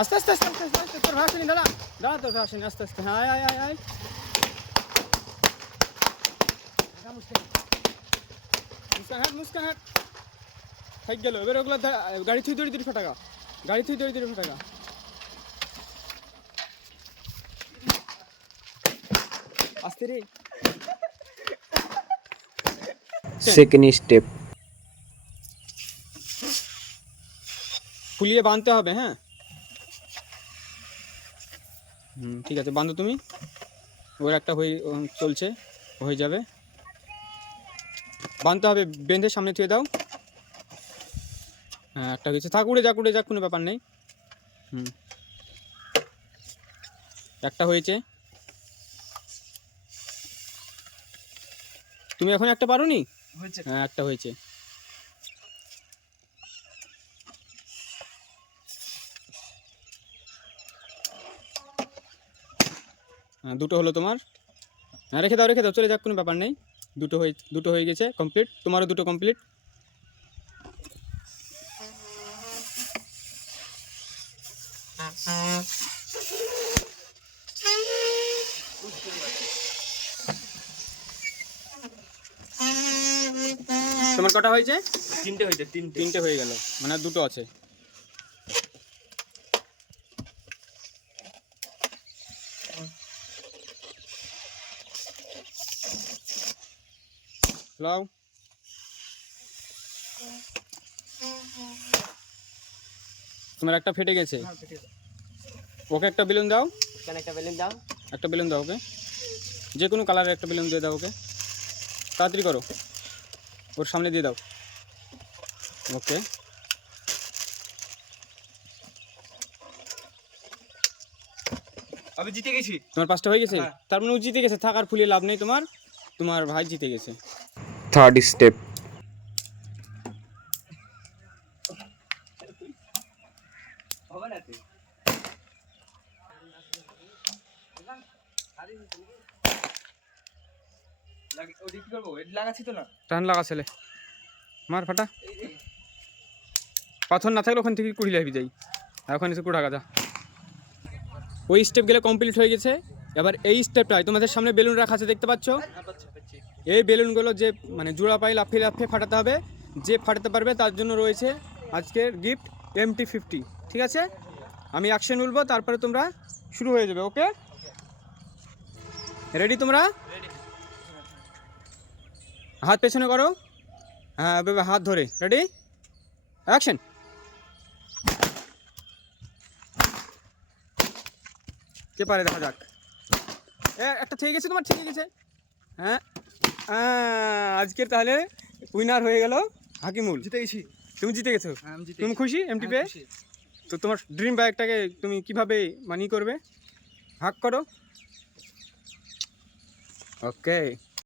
আস্তে আস্তে আস্তে আস্তে আস্তে আস্তে, তোর ভাই আসেনি, দাঁড়া দাঁড়া, তোর ভাই আসেনি, আস্তে আস্তে, হ্যাঁ আয় আয় আয় আয়। মুস্কান হাট, মুস্কান হাট, থাক গেল। এবার ওগুলো গাড়ি থুই দড়ি দড়ি ফাটাকা, গাড়ি থুই দড়ি দড়ি ফাটাকা। আস্তে রে। সেকেন্ড স্টেপ, ফুলিয়ে বাঁধতে হবে, হ্যাঁ ঠিক আছে, বাঁধো তুমি। ওর একটা হয়ে চলছে, হয়ে যাবে, বাঁধতে হবে, বেঁধে সামনে থুয়ে দাও। হ্যাঁ একটা হয়েছে, থাক, উড়ে যাক উড়ে যাক, কোনো ব্যাপার নেই। একটা হয়েছে, তুমি এখন একটা পারো নি? হ্যাঁ একটা হয়েছে। হ্যাঁ দুটো হলো তোমার। হ্যাঁ রেখে দাও রেখে দাও, চলে যাক, কোনো ব্যাপার নেই। দুটো হয়ে গেছে কমপ্লিট, তোমারও দুটো কমপ্লিট। তোমার কটা হয়েছে? তিনটে হয়েছে, তিনটে হয়ে গেল, মানে আর দুটো আছে। লাও, তোমার একটা ফেটে গেছে, ওকে একটা বেলুন দাও। একটা বেলুন দাও, একটা বেলুন দাও ওকে, যে কোনো কালারের একটা বেলুন দিয়ে দাও ওকে, তাড়াতাড়ি করো, ওর সামনে দিয়ে দাও। ওকে, আমি জিতে গেছি। তোমার পাঁচটা হয়ে গেছে, তার মানে ও জিতে গেছে, থাক আর ফুলিয়ে লাভ নেই তোমার, তোমার ভাই জিতে গেছে। থার্ড স্টেপ, হবে না তুই ওটা কি করবো, এটা লাগাচ্ছি তো না। টান লাগা ছেলে, মার ফাটা। পাথর না থাকলে ওখান থেকে কুড়ি লাভি যাই, আর ওখানে এসে কুড়া গাজা। ওই স্টেপ গেলে কমপ্লিট হয়ে গেছে। এবার এই স্টেপটাই তোমাদের সামনে বেলুন রাখা আছে, দেখতে পাচ্ছ? এই বেলুনগুলো যে মানে জোড়া পায়ে লাফিয়ে লাফিয়ে ফাটাতে হবে, যে ফাটাতে পারবে তার জন্য রয়েছে আজকের গিফট MT50। ঠিক আছে, আমি অ্যাকশন বলবো, তারপরে তোমরা শুরু হয়ে যাবে। ওকে, রেডি তোমরা? হাত পেছনে করো, হ্যাঁ হাত ধরে, রেডি অ্যাকশন। কে পারে দেখা যাক। একটা থেকে গেছে, তোমার থেকে গেছে। হ্যাঁ আজকের তাহলে উইনার হয়ে গেল হাকিমুল। জিতে গেছি। তুমি জিতে গেছো, তুমি খুশি MT পেয়ে? তো তোমার ড্রিম বাইকটাকে তুমি কিভাবে মানি করবে, ভাগ করো। ওকে।